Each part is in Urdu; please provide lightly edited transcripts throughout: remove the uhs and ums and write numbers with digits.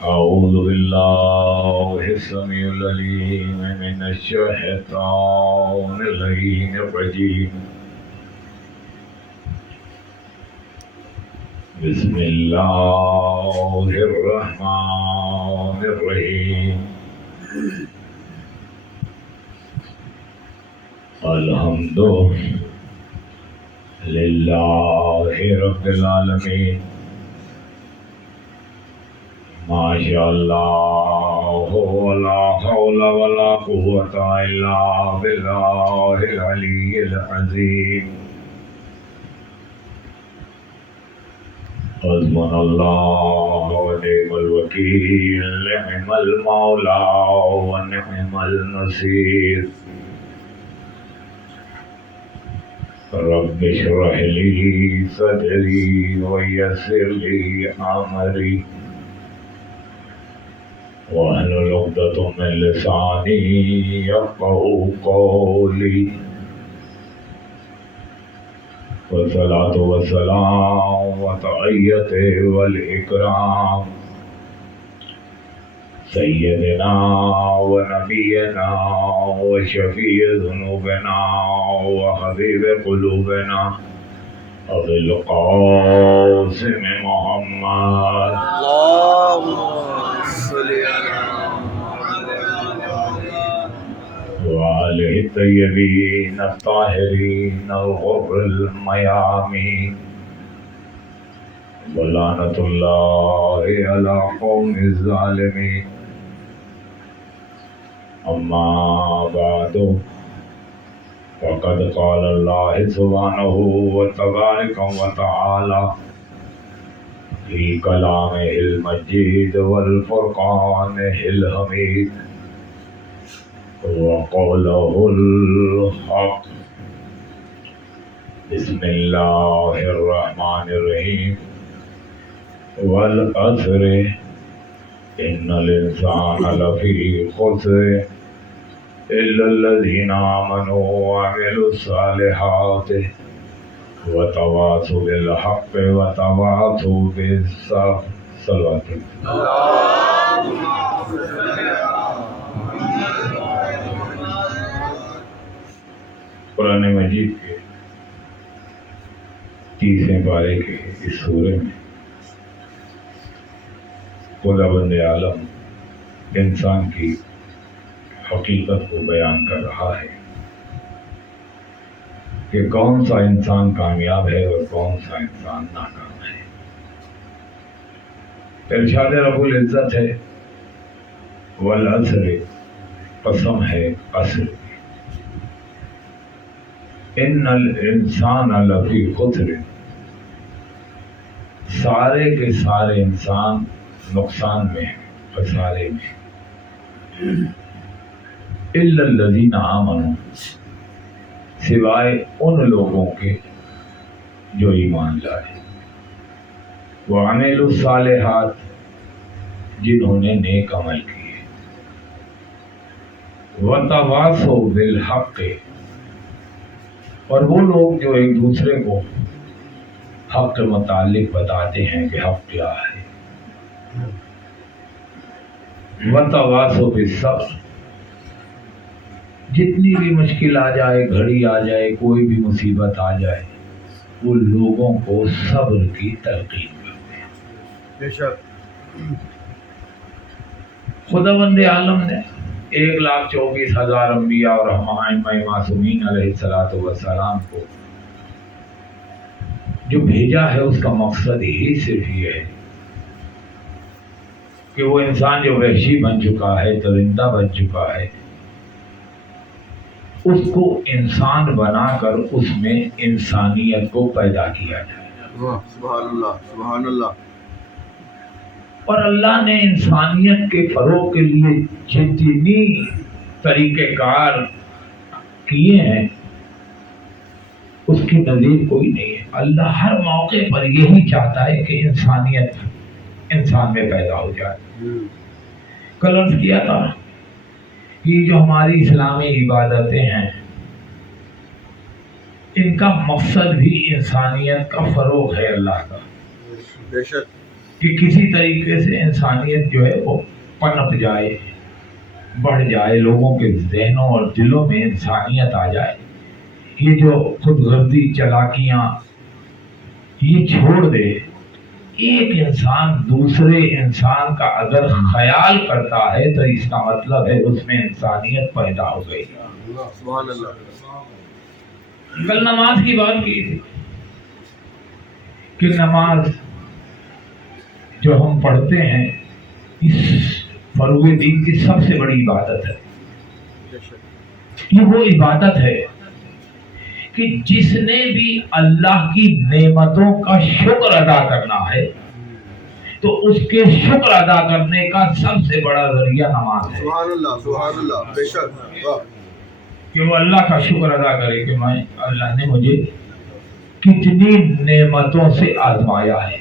أعوذ بالله السميع العليم من الشيطان اللعين الرجيم. بسم الله الرحمن الرحيم. الحمد لله رب العالمين. ما شاء الله ولا حول ولا قوة إلا بالله العلي العظيم. حسبنا الله ونعم الوكيل، نعم المولى ونعم النصير. رب اشرح لي صدري ويسر لي أمري واحلل عقدة من لساني يفقهوا قولي. والصلاة والسلام وتحية والإكرام سيدنا ونبينا وشفيع ذنوبنا وحبيب قلوبنا أبي القاسم محمد اللهم صل على وآله الطيبين الطاهرين الغر الميامين. ولعنة الله على قوم الظالمين. أما بعد، فقد قال الله سبحانه وتبارك وتعالى في كلامه المجيد والفرقانه الحميد وقوله الحق. بسم الله الرحمن الرحيم. والعصر إن الإنسان لفي خسر إلا الذين آمنوا وعملوا الصالحات وتواصوا بالحق وتواصوا بالصبر. صلوات. قرآن مجید کے 30ویں پارے کے اس سورے میں خدا بند عالم انسان کی حقیقت کو بیان کر رہا ہے کہ کون سا انسان کامیاب ہے اور کون سا انسان ناکام ہے. ارشاد رب العزت ہے والعصر، قسم ہے عصر کی. ان الانسان لفی خسر، سارے کے سارے انسان نقصان میں ہیں، خسارے میں. الا الذین آمنوا، سوائے ان لوگوں کے جو ایمان لائے. وعملوا الصالحات، جنہوں نے نیک عمل کیے. وتواصوا بالحق، اور وہ لوگ جو ایک دوسرے کو حق کے متعلق بتاتے ہیں کہ حق کیا ہے. وتواصوا بالصبر، جتنی بھی مشکل آ جائے، گھڑی آ جائے، کوئی بھی مصیبت آ جائے، وہ لوگوں کو صبر کی تلقین کرتے ہیں. بے شک خداوند عالم نے 1,24,000 انبیاء اور ائمہ معصومین علیہ السلام کو جو بھیجا ہے، اس کا مقصد ہی صرف یہ ہے کہ وہ انسان جو وحشی بن چکا ہے، درندہ بن چکا ہے، اس کو انسان بنا کر اس میں انسانیت کو پیدا کیا جائے. سبحان اللہ سبحان اللہ. اور اللہ نے انسانیت کے فروغ کے لیے جتنی طریقہ کار کیے ہیں، اس کی نظیر کوئی نہیں ہے. اللہ ہر موقع پر یہی چاہتا ہے کہ انسانیت انسان میں پیدا ہو جائے. کل عرض کیا تھا کہ جو ہماری اسلامی عبادتیں ہیں، ان کا مقصد بھی انسانیت کا فروغ ہے اللہ کا. بے شک کہ کسی طریقے سے انسانیت جو ہے وہ پنپ جائے، بڑھ جائے، لوگوں کے ذہنوں اور دلوں میں انسانیت آ جائے، یہ جو خود غرضی چالاکیاں یہ چھوڑ دے۔ ایک انسان دوسرے انسان کا اگر خیال کرتا ہے تو اس کا مطلب ہے اس میں انسانیت پیدا ہو گئی۔ سبحان اللہ۔ کل نماز کی بات کی تھی کہ نماز جو ہم پڑھتے ہیں اس فروغ دین کی سب سے بڑی عبادت ہے۔ یہ وہ عبادت ہے کہ جس نے بھی اللہ کی نعمتوں کا شکر ادا کرنا ہے تو اس کے شکر ادا کرنے کا سب سے بڑا ذریعہ نماز ہے۔ سبحان اللہ، سبحان اللہ، بے شک، واہ، کہ وہ اللہ کا شکر ادا کرے کہ میں اللہ نے مجھے کتنی نعمتوں سے آزمایا ہے۔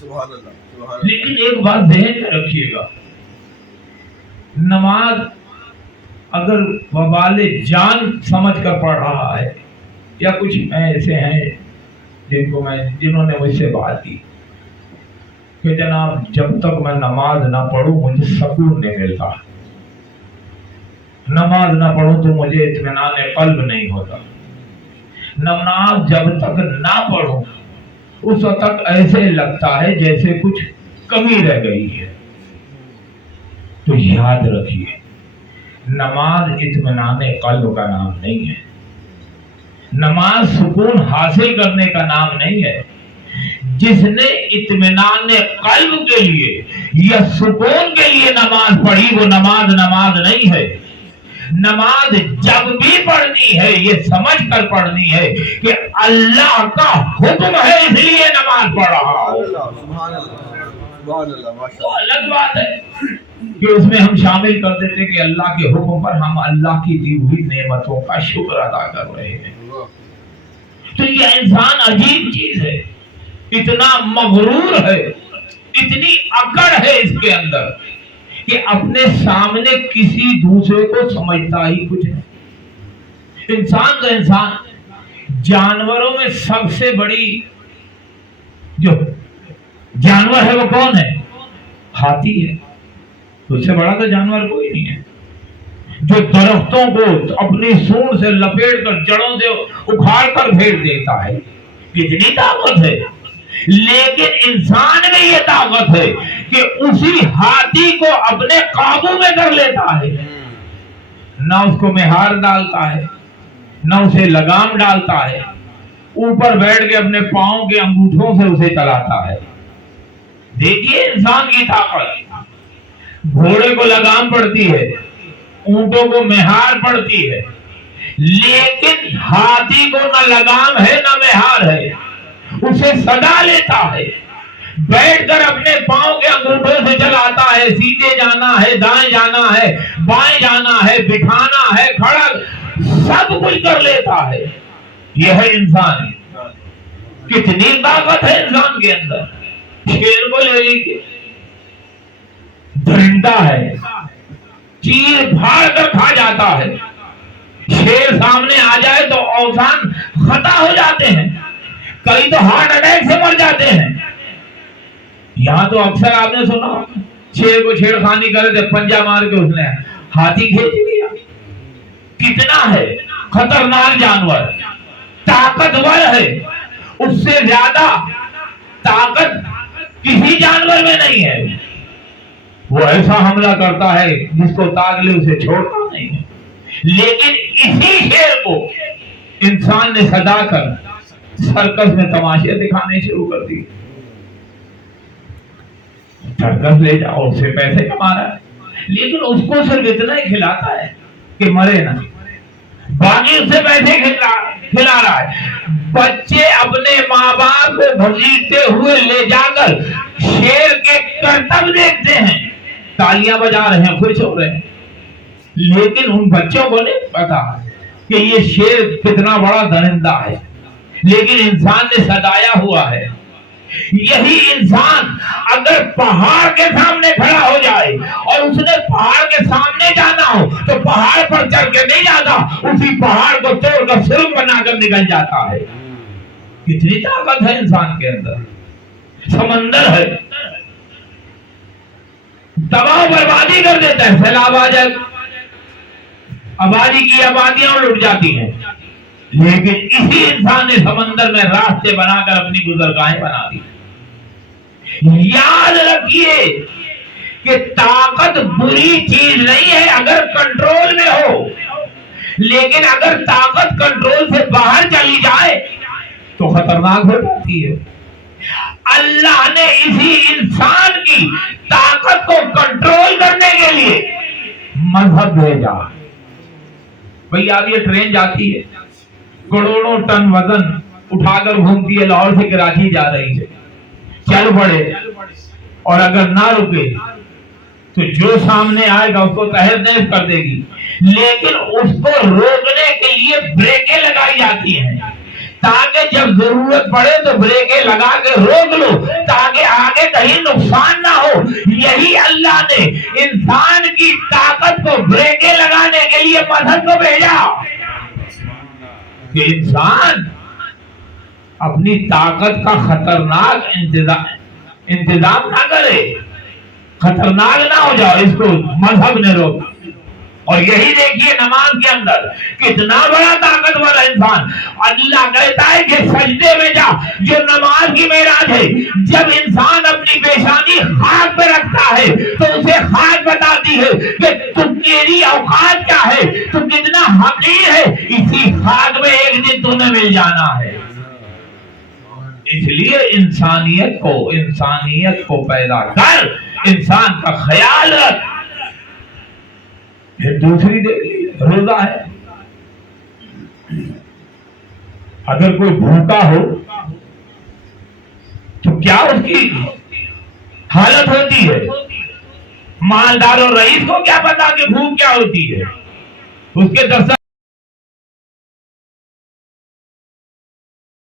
سبحان اللہ، سبحان اللہ۔ لیکن ایک بات ذہن میں رکھیے گا، نماز اگر وبال جان سمجھ کر پڑھ رہا ہے، یا کچھ ایسے ہیں جنہوں نے مجھ سے بات کی کہ جناب جب تک میں نماز نہ پڑھوں مجھے سکون نہیں ملتا، نماز نہ پڑھوں تو مجھے اطمینان قلب نہیں ہوتا، نماز جب تک نہ پڑھوں اس وقت تک ایسے لگتا ہے جیسے کچھ کمی رہ گئی ہے۔ تو یاد رکھیے، نماز اطمینان قلب کا نام نہیں ہے، نماز سکون حاصل کرنے کا نام نہیں ہے۔ جس نے اطمینان قلب کے لیے یا سکون کے لیے نماز پڑھی وہ نماز نہیں ہے۔ نماز جب بھی پڑھنی ہے یہ سمجھ کر پڑھنی ہے کہ اللہ کا حکم ہے اس لیے نماز پڑھ رہا ہوں۔ سبحان اللہ، سبحان اللہ، ماشاء تو الگ بات ہے کہ اس میں ہم شامل کر دیتے کہ اللہ کے حکم پر ہم اللہ کی دی ہوئی نعمتوں کا شکر ادا کر رہے ہیں۔ اللہ۔ تو یہ انسان عجیب چیز ہے، اتنا مغرور ہے، اتنی اکڑ ہے اس کے اندر کہ اپنے سامنے کسی دوسرے کو سمجھتا ہی کچھ نہیں۔ انسان تو انسان، جانوروں میں سب سے بڑی جو جانور ہے وہ کون ہے؟ ہاتھی ہے۔ اس سے بڑا تو جانور کوئی نہیں ہے، جو درختوں کو اپنی سونڈ سے لپیٹ کر جڑوں سے اکھاڑ کر پھینک دیتا ہے، کتنی طاقت ہے۔ لیکن انسان میں یہ طاقت ہے کہ اسی ہاتھی کو اپنے قابو میں کر لیتا ہے، نہ اس کو مہار ڈالتا ہے نہ اسے لگام ڈالتا ہے، اوپر بیٹھ کے اپنے پاؤں کے انگوٹھوں سے اسے چلاتا ہے۔ دیکھیے انسان کی طاقت، گھوڑے کو لگام پڑتی ہے، اونٹوں کو مہار پڑتی ہے، لیکن ہاتھی کو نہ لگام ہے نہ مہار ہے، اسے صدا لیتا ہے، بیٹھ کر اپنے پاؤں کے انگوٹھوں سے چلاتا ہے، سیدھے جانا ہے، دائیں جانا ہے، بائیں جانا ہے، بٹھانا ہے، کھڑا، سب کچھ کر لیتا ہے۔ یہ ہے انسان، کتنی طاقت ہے انسان کے اندر۔ شیر کو لے لیجیے، درندہ ہے، چیر پھاڑ کر کھا جاتا ہے، شیر سامنے آ جائے تو اوزان خطا ہو جاتے ہیں، کئی تو ہارٹ اٹیک سے مر جاتے ہیں۔ یہاں تو اکثر آپ نے سنا شیر کو چھیڑخانی کرے تھے، پنجہ مار کے اس نے ہاتھی کھینچ لیا۔ کتنا ہے خطرناک جانور، طاقتور ہے، اس سے زیادہ طاقت کسی جانور میں نہیں ہے۔ وہ ایسا حملہ کرتا ہے جس کو تاگ لے اسے چھوڑتا نہیں ہے۔ لیکن اسی شیر کو انسان نے سجا کر سرکس میں تماشے دکھانے شروع کر دی۔ سرکس لے جاؤ، اس سے پیسے کما رہا ہے، لیکن اس کو صرف اتنا ہی کھلاتا ہے کہ مرے نہ، باقی اس سے پیسے کھلا رہا ہے۔ بچے اپنے ماں باپ کو گھسیٹتے ہوئے لے جا کر شیر کے کرتب دیکھتے ہیں، تالیاں بجا رہے ہیں، خوش ہو رہے ہیں، لیکن ان بچوں کو نہیں پتا کہ یہ شیر کتنا بڑا درندہ ہے، لیکن انسان نے سجایا ہوا ہے۔ یہی انسان اگر پہاڑ کے سامنے کھڑا ہو جائے اور اس نے پہاڑ کے سامنے جانا ہو تو پہاڑ پر چڑھ کے نہیں جاتا، اسی پہاڑ کو توڑ کر سرنگ بنا کر نکل جاتا ہے۔ کتنی طاقت ہے انسان کے اندر، سمندر ہے، تباہ بربادی کر دیتا ہے. سیلاب آ جائے آبادی کی آبادیاں لٹ جاتی ہیں، لیکن اسی انسان نے سمندر میں راستے بنا کر اپنی گزرگاہیں بنا دی. یاد رکھیے کہ طاقت بری چیز نہیں ہے اگر کنٹرول میں ہو، لیکن اگر طاقت کنٹرول سے باہر چلی جائے تو خطرناک ہو جاتی ہے. اللہ نے اسی انسان کی طاقت کو کنٹرول کرنے کے لیے مذہب بھیجا. بھئی اب یہ ٹرین جاتی ہے، کروڑوں ٹن وزن اٹھا کر گھومتی ہے، لاہور سے کراچی جا رہی ہے، چل پڑے اور اگر نہ رکے تو جو سامنے آئے گا اس کو تہس نہس کر دے گی، لیکن اس کو روکنے کے لیے بریکیں لگائی جاتی ہیں تاکہ جب ضرورت پڑے تو بریکیں لگا کے روک لو تاکہ آگے کہیں نقصان نہ ہو. یہی اللہ نے انسان کی طاقت کو بریکیں لگانے کے لیے مذہب کو بھیجا کہ انسان اپنی طاقت کا خطرناک انتظام نہ کرے، خطرناک نہ ہو جاؤ، اس کو مذہب نے روکا. اور یہی دیکھیے نماز کے اندر کتنا بڑا طاقتور انسان. اللہ کہتا ہے کہ سجدے میں جا، جو نماز کی معراج ہے. جب انسان اپنی پیشانی خاک پہ رکھتا ہے تو اسے خاک بتاتی ہے کہ تم تیری اوقات کیا ہے، تم کتنا حقیر ہے، اسی خاک میں ایک دن تمہیں مل جانا ہے. اس لیے انسانیت کو پیدا کر، انسان کا خیال رکھ. پھر دوسری دیکھیے روزہ ہے. اگر کوئی بھوکا ہو تو کیا اس کی حالت ہوتی ہے؟ مالدار اور رئیس کو کیا پتا کہ بھوک کیا ہوتی ہے؟ اس کے دفتر